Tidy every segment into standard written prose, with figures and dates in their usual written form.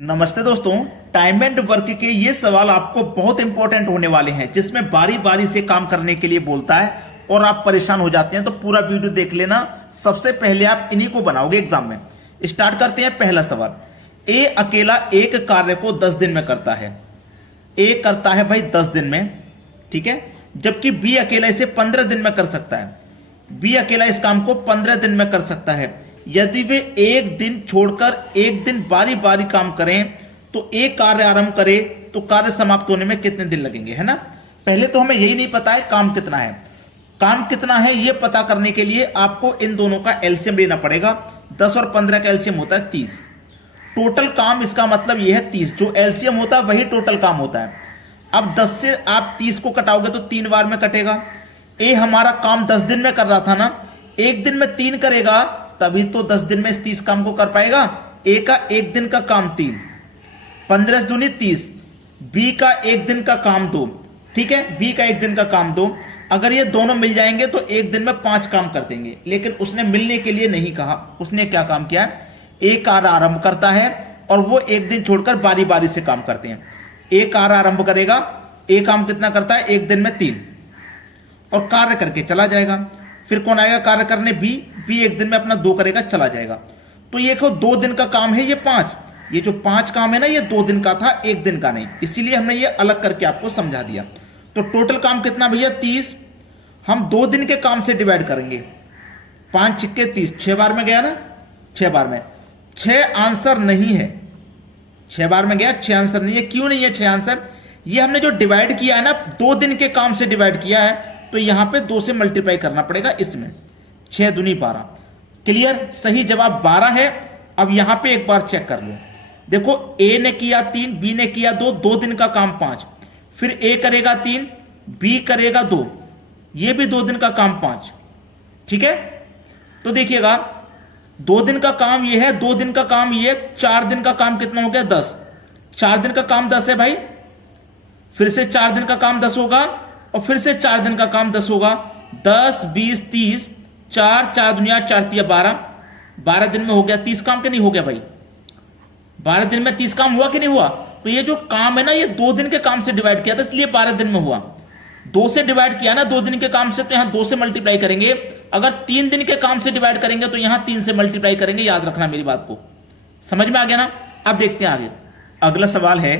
नमस्ते दोस्तों। Time and work के ये सवाल आपको बहुत इंपॉर्टेंट होने वाले हैं, जिसमें बारी बारी से काम करने के लिए बोलता है और आप परेशान हो जाते हैं। तो पूरा वीडियो देख लेना। सबसे पहले आप इन्हीं को बनाओगे एग्जाम में। स्टार्ट करते हैं। पहला सवाल, ए अकेला एक कार्य को 10 दिन में करता है। ए करता है भाई 10 दिन में, ठीक है, जबकि बी अकेला इसे 15 दिन में कर सकता है। बी अकेला इस काम को 15 दिन में कर सकता है। यदि वे एक दिन छोड़कर एक दिन बारी बारी काम करें तो एक कार्य आरंभ करे तो कार्य समाप्त होने में कितने दिन लगेंगे, है ना। पहले तो हमें यही नहीं पता है काम कितना है। काम कितना है यह पता करने के लिए आपको इन दोनों का एलसीएम लेना पड़ेगा। 10 और 15 का एलसीएम होता है 30। टोटल काम, इसका मतलब यह है 30। जो एलसीएम होता है वही टोटल काम होता है। अब 10 से आप 30 को कटाओगे तो 3 बार में कटेगा। ए हमारा काम 10 दिन में कर रहा था ना, एक दिन में 3 करेगा तभी तो 10 दिन में इस 30 काम को कर पाएगा। ए का एक दिन का काम 3, 15 दूनी 30। बी का एक दिन का काम 2, ठीक है, बी का एक दिन का काम 2। अगर ये दोनों मिल जाएंगे तो एक दिन में 5 काम कर देंगे। लेकिन उसने मिलने के लिए नहीं कहा। उसने क्या काम किया, एक कार्य आरंभ करता है और वो एक दिन छोड़कर बारी बारी से काम करते हैं। एक कार्य आरंभ करेगा, एक काम कितना करता है, एक दिन में 3, और कार्य करके चला जाएगा। फिर कौन आएगा कार्य करने, बी एक दिन में अपना 2 करेगा, चला जाएगा। तो ये देखो 2 दिन का काम है ये 5। ये जो 5 काम है ना, ये 2 दिन का था, एक दिन का नहीं। इसीलिए हमने ये अलग करके आपको समझा दिया। तो टोटल काम कितना भैया, 30। हम 2 दिन के काम से डिवाइड करेंगे। 5 छिक्के 30, 6 बार में गया ना, 6 बार में। 6 आंसर नहीं है, 6 बार में गया, 6 आंसर नहीं है। क्यों नहीं है 6 आंसर, ये हमने जो डिवाइड किया है ना, 2 दिन के काम से डिवाइड किया है, तो यहां पे 2 से मल्टीप्लाई करना पड़ेगा इसमें। 6 दूनी 12। क्लियर, सही जवाब 12 है। अब यहां पे एक बार चेक कर लो। देखो ए ने किया 3, बी ने किया 2, 2 दिन का काम 5। फिर ए करेगा 3, बी करेगा 2, ये भी 2 दिन का काम 5, ठीक है। तो देखिएगा 2 दिन का काम ये है, 2 दिन का काम ये, 4 दिन का काम कितना हो गया, 10। 4 दिन का काम 10 है भाई। फिर से 4 दिन का काम 10 होगा, और फिर से 4 दिन का काम 10 होगा। 10, 20, 30, 4 दुनिया 4 तिया 12। 12 दिन में हो गया 30 काम, के नहीं हो गया भाई। 12 दिन में 30 काम हुआ कि नहीं हुआ। तो ये जो काम है ना, ये 2 दिन के काम से डिवाइड किया था, इसलिए 12 दिन में हुआ। 2 से डिवाइड किया ना 2 दिन के काम से, तो यहां 2 से मल्टीप्लाई करेंगे। अगर 3 दिन के काम से डिवाइड करेंगे तो यहां 3 से मल्टीप्लाई करेंगे। याद रखना मेरी बात को, समझ में आ गया ना। अब देखते हैं आगे। अगला सवाल है,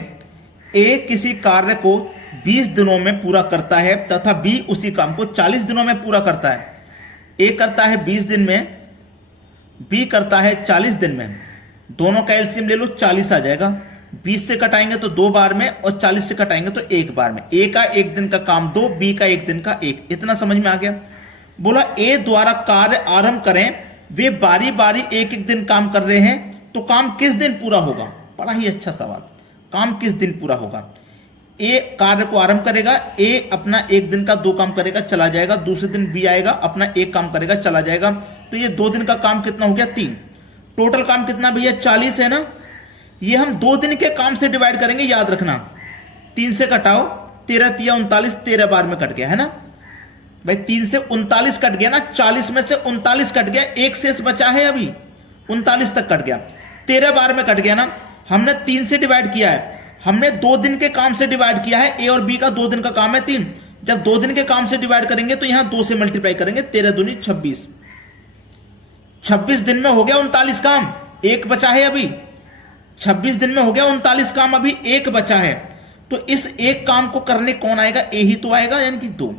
ए किसी कार्य को 20 दिनों में पूरा करता है तथा बी उसी काम को 40 दिनों में पूरा करता है। ए करता है 20 दिन में, बी करता है 40 दिन में। दोनों का एलसीएम ले लो, 40 आ जाएगा। 20 से कटाएंगे तो 2 बार में, और 40 से कटाएंगे तो 1 बार में। ए का एक दिन का काम 2, बी का एक दिन का 1। इतना समझ में आ गया। बोला ए द्वारा कार्य आरंभ करें, वे बारी बारी एक एक दिन काम कर रहे हैं, तो काम किस दिन पूरा होगा। बड़ा ही अच्छा सवाल, काम किस दिन पूरा होगा। ए कार्य को आरंभ करेगा, ए अपना एक दिन का 2 काम करेगा, चला जाएगा। दूसरे दिन बी आएगा, अपना 1 काम करेगा, चला जाएगा। तो ये 2 दिन का काम कितना हो गया, 3। टोटल काम कितना भैया, 40 है ना। ये हम 2 दिन के काम से डिवाइड करेंगे, याद रखना। 3 से कटाओ, 13 तिया 39, 13 बार में कट गया, है ना भाई। 3 से 39 कट गया ना, 40 में से 39 कट गया, एक शेष बचा है अभी, 39 तक कट गया, 13 बार में कट गया ना। हमने 3 से डिवाइड किया है, हमने 2 दिन के काम से डिवाइड किया है। ए और बी का 2 दिन का काम है 3। जब 2 दिन के काम से डिवाइड करेंगे तो यहां 2 से मल्टीप्लाई करेंगे। 13 दूनी 26, 26 दिन में हो गया 39 काम, 1 बचा है अभी। 26 दिन में हो गया 39 काम, अभी 1 बचा है। तो इस 1 काम को करने कौन आएगा, ए ही तो आएगा, यानी कि 2।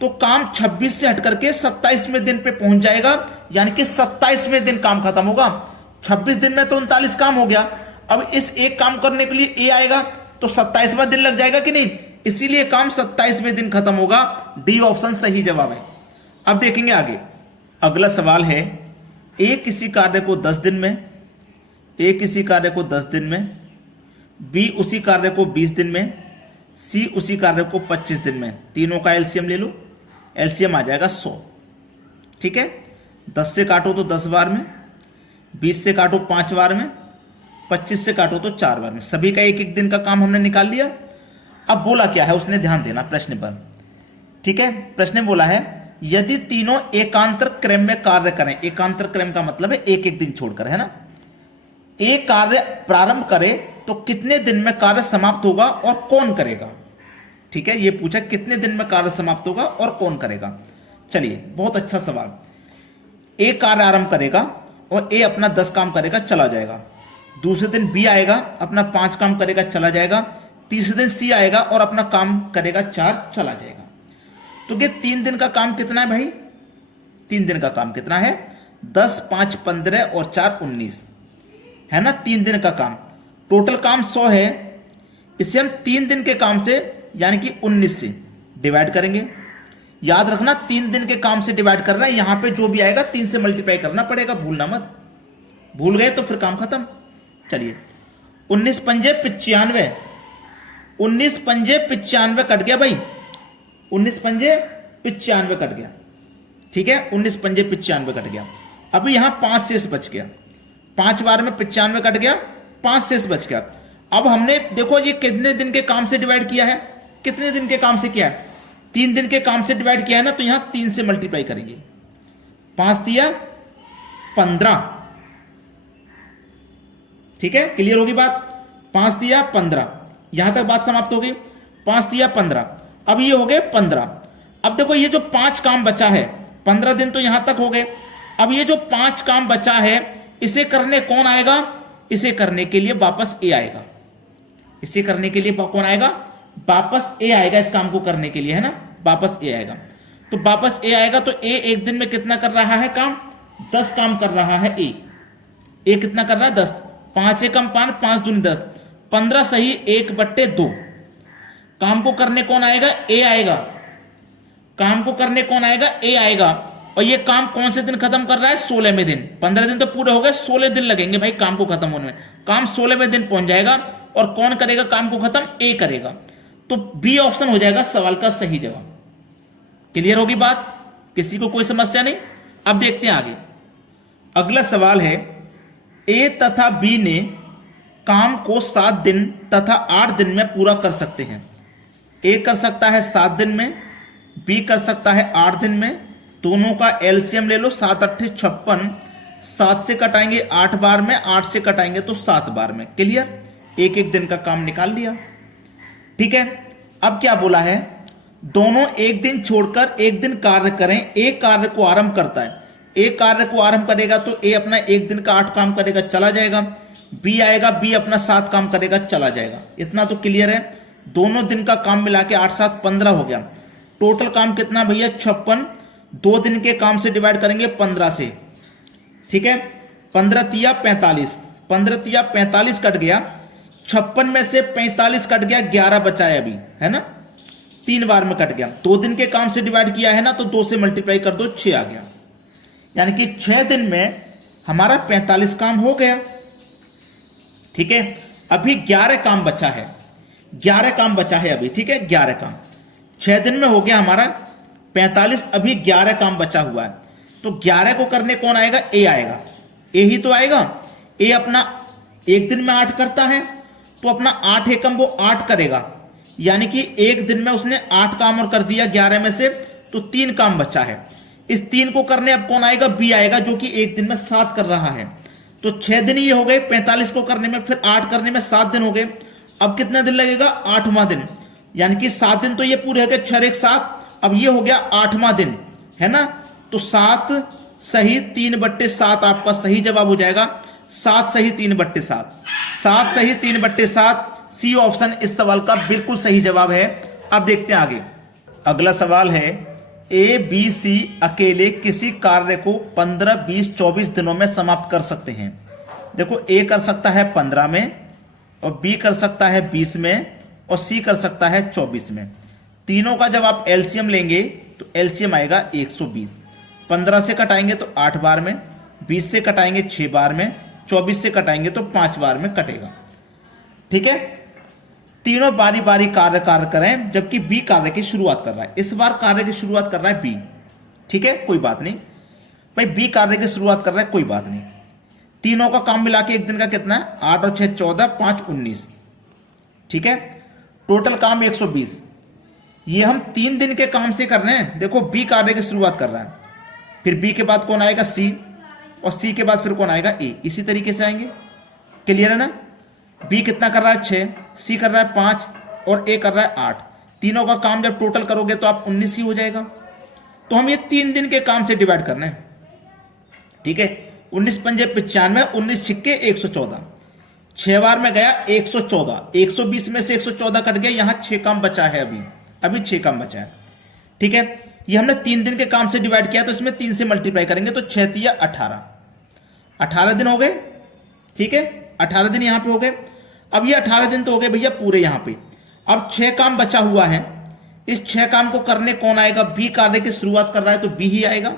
तो काम 26 से हट करके 27वें दिन पे पहुंच जाएगा, यानी कि 27वें दिन काम खत्म होगा। 26 दिन में तो 39 काम हो गया। अब इस 1 काम करने के लिए ए आएगा, तो 27वां दिन लग जाएगा कि नहीं। इसीलिए काम 27वें दिन खत्म होगा। डी ऑप्शन सही जवाब है। अब देखेंगे आगे। अगला सवाल है, ए किसी कार्य को 10 दिन में, ए किसी कार्य को 10 दिन में, बी उसी कार्य को 20 दिन में, सी उसी कार्य को 25 दिन में। तीनों का एलसीएम ले लो, एलसीएम आ जाएगा 100, ठीक है। 10 से काटो तो 10 बार में, 20 से काटो 5 बार में, 25 से काटो तो 4 बार में। सभी का एक एक दिन का काम हमने निकाल लिया। अब बोला क्या है उसने, ध्यान देना प्रश्न पर, ठीक है। प्रश्न बोला है, यदि तीनों एकांतर क्रम में कार्य करें, एकांतर क्रम का मतलब है एक एक दिन छोड़कर, है ना। एक कार्य प्रारंभ करे तो कितने दिन में कार्य समाप्त होगा और कौन करेगा। ठीक है, ये पूछा कितने दिन में कार्य समाप्त होगा और कौन करेगा। चलिए, बहुत अच्छा सवाल। ए कार्य आरंभ करेगा और ए अपना 10 काम करेगा, चला जाएगा। दूसरे दिन बी आएगा, अपना 5 काम करेगा, चला जाएगा। तीसरे दिन सी आएगा और अपना काम करेगा 4, चला जाएगा। तो ये 3 दिन का काम कितना है भाई? 3 दिन का काम कितना है? 10, 5, 15 और 4, 19 है ना। 3 दिन का काम, टोटल काम 100 है। इसे हम 3 दिन के काम से यानी कि 19 से डिवाइड करेंगे। याद रखना 3 दिन के काम से डिवाइड करना है, यहां पे जो भी आएगा 3 से मल्टीप्लाई करना पड़ेगा, भूलना मत। भूल गए तो फिर काम खत्म। चलिए, 19 पंजे 95, 19 पंजे 95 कट गया भाई, 19 पंजे 95 कट गया। ठीक है, 19 पंजे 95 कट गया। अभी यहां 5 शेष बच गया, 5 बार में 95 कट गया, 5 शेष बच गया। अब हमने देखो ये कितने दिन के काम से डिवाइड किया है, कितने दिन के काम से किया है? 3 दिन के काम से डिवाइड किया है ना, तो यहां 3 से मल्टीप्लाई करेंगे। 5 दिया 15। ठीक है, क्लियर होगी बात? 5 दिया 15, यहां तक बात समाप्त हो गई। 5 दिया 15, अब ये हो गए 15। अब देखो ये जो 5 काम बचा है, 15 दिन तो यहां तक हो गए। अब ये जो 5 काम बचा है, इसे करने कौन आएगा? इसे करने के लिए वापस ए आएगा। इसे करने के लिए कौन आएगा? वापस ए आएगा, इस काम को करने के लिए, है ना, वापस ए आएगा। तो वापस ए आएगा तो ए एक दिन में कितना कर रहा है काम? 10 काम कर रहा है ए कितना कर रहा है? 10। 5 एकम 5, 5 दूनी 10, 15 सही 1/2। काम को करने कौन आएगा? ए आएगा। काम को करने कौन आएगा? ए आएगा। और ये काम कौन से दिन खत्म कर रहा है? 16वें दिन। 15 दिन तो पूरे हो गए, 16 दिन लगेंगे भाई काम को खत्म होने में। काम 16वें दिन पहुंच जाएगा। और कौन करेगा काम को खत्म? ए करेगा। तो बी ऑप्शन हो जाएगा सवाल का सही जवाब। क्लियर होगी बात? किसी को कोई समस्या नहीं? अब देखते हैं आगे। अगला सवाल है, ए तथा बी ने काम को 7 दिन तथा 8 दिन में पूरा कर सकते हैं। ए कर सकता है 7 दिन में, बी कर सकता है 8 दिन में। दोनों का एलसीएम ले लो, 7 8 56। 7 से कटाएंगे 8 बार में, 8 से कटाएंगे तो 7 बार में। क्लियर? एक एक दिन का काम निकाल लिया। ठीक है, अब क्या बोला है? दोनों एक दिन छोड़कर एक दिन कार्य करें। ए कार्य को आरंभ करता है, ए कार्य को आरंभ करेगा तो ए अपना एक दिन का 8 काम करेगा, चला जाएगा। बी आएगा, बी अपना 7 काम करेगा, चला जाएगा। इतना तो क्लियर है। दोनों दिन का काम मिला के 8 7 15 हो गया। टोटल काम कितना भैया? 56। 2 दिन के काम से डिवाइड करेंगे 15 से। ठीक है, 15 तिया 45, 15 तिया 45 कट गया। 56 में से 45 कट गया, 11 बचा है अभी, है ना। 3 बार में कट गया। 2 दिन के काम से डिवाइड किया है ना, तो 2 से मल्टीप्लाई कर दो, 6 आ गया। यानी कि 6 दिन में हमारा 45 काम हो गया। ठीक है, अभी 11 काम बचा है, 11 काम बचा है अभी। ठीक है, 11 काम 6 दिन में हो गया हमारा 45, अभी 11 काम बचा हुआ है। तो 11 को करने कौन आएगा? ए आएगा। ए ही तो आएगा। ए अपना एक दिन में 8 करता है, तो अपना 8 एकम वो 8 करेगा। यानी कि एक दिन में उसने 8 काम और कर दिया 11 में से, तो 3 काम बचा है। इस 3 को करने अब कौन आएगा? बी आएगा, जो कि एक दिन में 7 कर रहा है। तो 6 दिन ये हो गए 45 को करने में, फिर 8 करने में 7 दिन हो गए। अब कितना दिन लगेगा? 8वां दिन। यानी कि 7 दिन तो ये पूरे हो गए, 6 1 7। अब ये हो गया 8वां दिन, है ना। तो 7 सही 3/7 आपका सही जवाब हो जाएगा। 7 सही 3/7, 7 सही 3/7। सी ऑप्शन इस सवाल का बिल्कुल सही जवाब है। अब देखते हैं आगे। अगला सवाल है, ए बी सी अकेले किसी कार्य को 15 20 24 दिनों में समाप्त कर सकते हैं। देखो, ए कर सकता है 15 में, और बी कर सकता है 20 में, और सी कर सकता है 24 में। तीनों का जब आप एलसीएम लेंगे तो एलसीएम आएगा 120। 15 से कटाएंगे तो 8 बार में, 20 से कटाएंगे 6 बार में, 24 से कटाएंगे तो 5 बार में कटेगा। ठीक है, तीनों बारी बारी कार्य करें, जबकि बी कार्य की शुरुआत कर रहा है। इस बार कार्य की शुरुआत कर रहा है बी। ठीक है, कोई बात नहीं भाई, बी कार्य की शुरुआत कर रहा है, कोई बात नहीं। तीनों का काम मिला के एक दिन का कितना है? 8 और 6 14, 5 19। ठीक है, टोटल काम 120। ये हम 3 दिन के काम से कर रहे हैं। देखो, बी कार्य की शुरुआत कर रहा है, फिर बी के बाद कौन आएगा? सी, और सी के बाद फिर कौन आएगा? ए। इसी तरीके से आएंगे। क्लियर है ना? बी कितना कर रहा है 6, सी कर रहा है 5 और ए कर रहा है 8। तीनों का काम जब टोटल करोगे तो आप 19 ही हो जाएगा। तो हम ये 3 दिन के काम से डिवाइड करना है, ठीक है। 19 पंजे 95, 19 छिक्के 114, 6 बार में गया 114, 120 में से 114 कट गया, यहां 6 काम बचा है, अभी 6 काम बचा है, ठीक है। ये हमने 3 दिन के काम से डिवाइड किया तो इसमें 3 से मल्टीप्लाई करेंगे तो 6 तिया 18, 18 दिन हो गए, ठीक है। 18 दिन यहां पे हो गए। अब ये 18 दिन तो हो गए भैया पूरे यहां पे। अब 6 काम बचा हुआ है, इस 6 काम को करने कौन आएगा? बी कार्य की शुरुआत कर रहा है तो बी ही आएगा।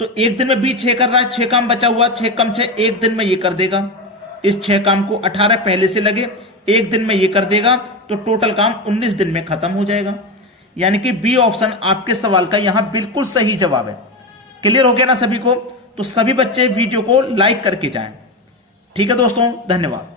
तो एक दिन में बी 6 कर रहा है, 6 काम बचा हुआ, 6 कम 6 एक दिन में ये कर देगा। इस 6 काम को 18 पहले से लगे, एक दिन में ये कर देगा, तो टोटल काम 19 दिन में खत्म हो जाएगा। यानी कि बी ऑप्शन आपके सवाल का यहां बिल्कुल सही जवाब है। क्लियर हो गया ना सभी को? तो सभी बच्चे वीडियो को लाइक करके जाएं। ठीक है दोस्तों, धन्यवाद।